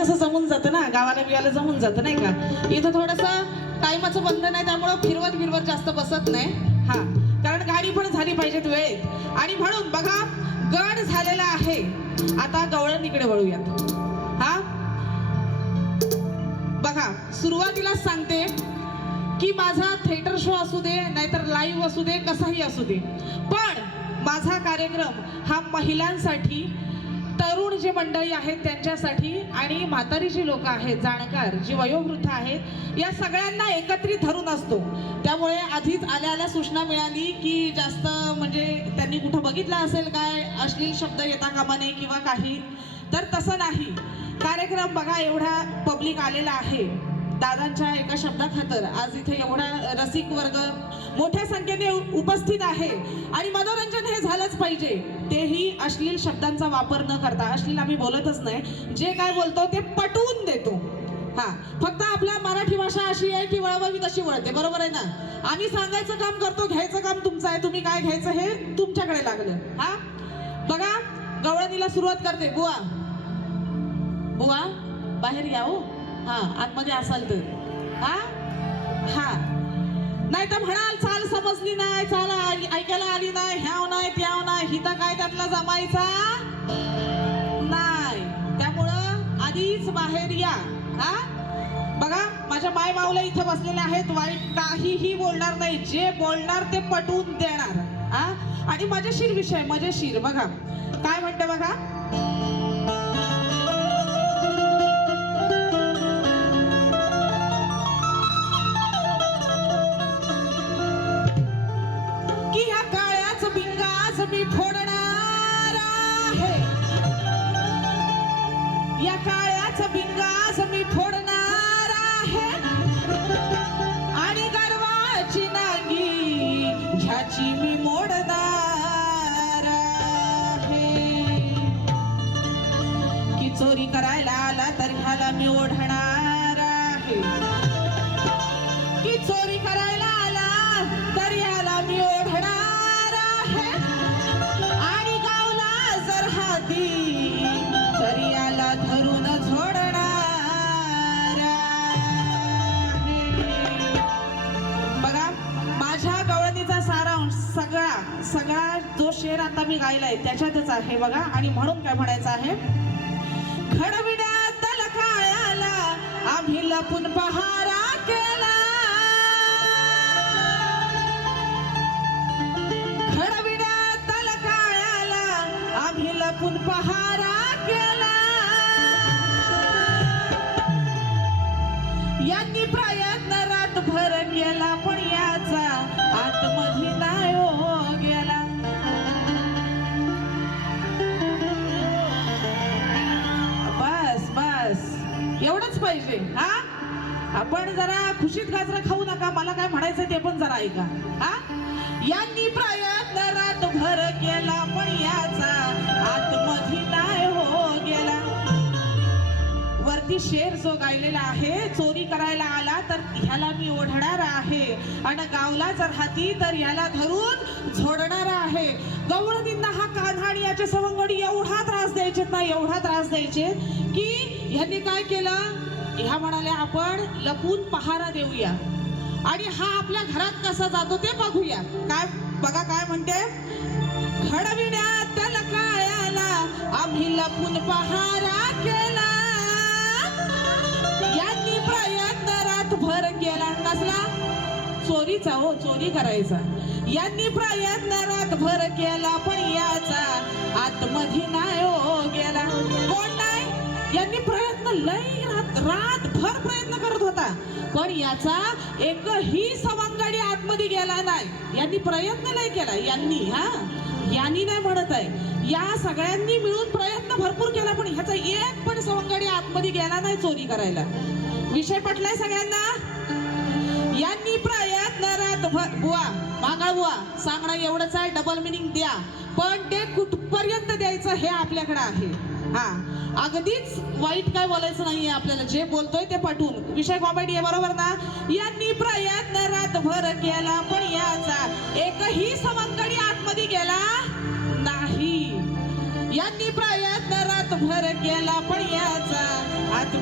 कसं जमून जातं ना? गावाला बिवाला जमून जातं नाही का? इथं थोडंसं टायमाचं बंधन आहे त्यामुळं फिरवत फिरवत जास्त बसत नाही. हा. कारण गाडी पण झाली पाहिजेत वेळेत. आणि म्हणून बघा गड झालेला आहे. आता गवळण इकडे वळूयात. हा? बघा सुरुवातीला सांगते की माझा थिएटर शो असू दे नाहीतर लाईव्ह असू दे कसाही असू दे. पण माझा कार्यक्रम हा महिलांसाठी तरुण जी मंडळी आहेत त्यांच्यासाठी आणि म्हातारी जी लोक आहेत जाणकार जी वयोवृद्ध आहेत या सगळ्यांना एकत्रित धरून असतो. त्यामुळे आधीच आल्या आल्या सूचना मिळाली की जास्त म्हणजे त्यांनी कुठं बघितलं असेल काय अश्लील शब्द येता कामा नये किंवा काही तर तसं नाही. कार्यक्रम बघा एवढा पब्लिक आलेला आहे. दादांच्या एका शब्दाखातर आज इथे एवढा रसिक वर्ग मोठ्या संख्येने उ- उपस्थित आहे. आणि मनोरंजन हे झालंच पाहिजे. तेही अश्लील शब्दांचा वापर न करता. अश्लील आम्ही बोलतच नाही. जे काय बोलतो ते पटवून देतो. हा फक्त आपल्या मराठी भाषा अशी आहे की वळवावी तशी वळते. बरोबर आहे ना? आम्ही सांगायचं काम करतो घ्यायचं काम तुमचं आहे. तुम्ही काय घ्यायचं हे तुमच्याकडे लागलं. हा? बघा गवळणीला सुरुवात करते. बुवा. बुवा बाहेर या हो. हा आतमध्ये असाल तर. हा? हा. नाही तर म्हणाल चाल समजली नाही चाल ऐकायला आली नाही ह्याव नाही त्याव नाही हिता काय त्यातला जमायचा? नाही. त्यामुळं आधीच बाहेर या. हा? बघा माझ्या माय माऊला इथं बसलेले आहेत वाईट काहीही बोलणार नाही. जे बोलणार ते पटवून देणार. हा? आणि मजेशीर विषय मजेशीर. बघा. काय म्हणते बघा? आज मी फोडणार आहे. या काळ्याच बिंगाच मी फोडणार आहे. आणि गर्वाची नागी ह्याची मी मोडणार आहे. की चोरी करायला आला तर ह्याला मी ओढणार हाती तर धरून झोडणार बघा माझ्या गवळणीचा सारांश सगळा सगळा जो शेर आता मी गायलाय त्याच्यातच आहे बघा. आणि म्हणून काय म्हणायचं आहे? घडविण्यात काळ्याला आम्ही लपून पहारा केला. पहारा केला. यांनी प्रयत्न रातभर केला पण याचा आतमध्ये नाही हो गेला. बस बस. एवढंच पाहिजे हा? आपण जरा खुशीत गाजरा खाऊ नका मला काय म्हणायचं ते पण जरा ऐका हा? यांनी प्रयत्न रातभर केला पण याचा आत वरती शेर जो गायलेला आहे चोरी करायला आला तर ह्याला मी ओढणार आहे. आणि गावला जर हाती तर ह्याला धरून झोडणार आहे. गवळणींना हा कान्हा आणि याचे सवंगडी एवढा त्रास द्यायचे ना एवढा त्रास द्यायचे की ह्यांनी काय केलं? ह्या म्हणाले आपण लपून पहारा देऊया. आणि हा आपल्या घरात कसा जातो ते बघूया. काय बघा काय म्हणते? घडविण्यात त्याला आम्ही लपून पहारा केला. रातभर केला कसला? चोरीचा हो चोरी करायचा. यांनी प्रयत्न रातभर केला पण याचा आतमध्ये नाही हो गेला. कोण नाही? यांनी प्रयत्न लई रात रातभर प्रयत्न करत होता. पण याचा एकही सवंगडी आतमध्ये गेला नाही. यांनी प्रयत्न नाही केला. यांनी हा? यांनी नाही म्हणत आहे. या सगळ्यांनी मिळून प्रयत्न भरपूर केला पण ह्याचा एक पण सवंगडी आतमध्ये गेला नाही चोरी करायला. विषय पटलाय सगळ्यांना? यांनी प्रयत्न रातभर बुवा मागाळ बुवा सांगणं एवढंच आहे डबल मिनिंग द्या. पण ते कुठपर्यंत द्यायचं हे आपल्याकडे आहे. हा. अगदीच वाईट काय बोलायचं नाहीये आपल्याला. जे बोलतोय ते पटवून. विषय कॉमेडी आहे बरोबर ना? यांनी प्रयत्न रातभर केला पण याचा एकही सवंगडी आतमध्ये गेला नाही. यांनी प्रयत्न रातभर केला पण याचा आत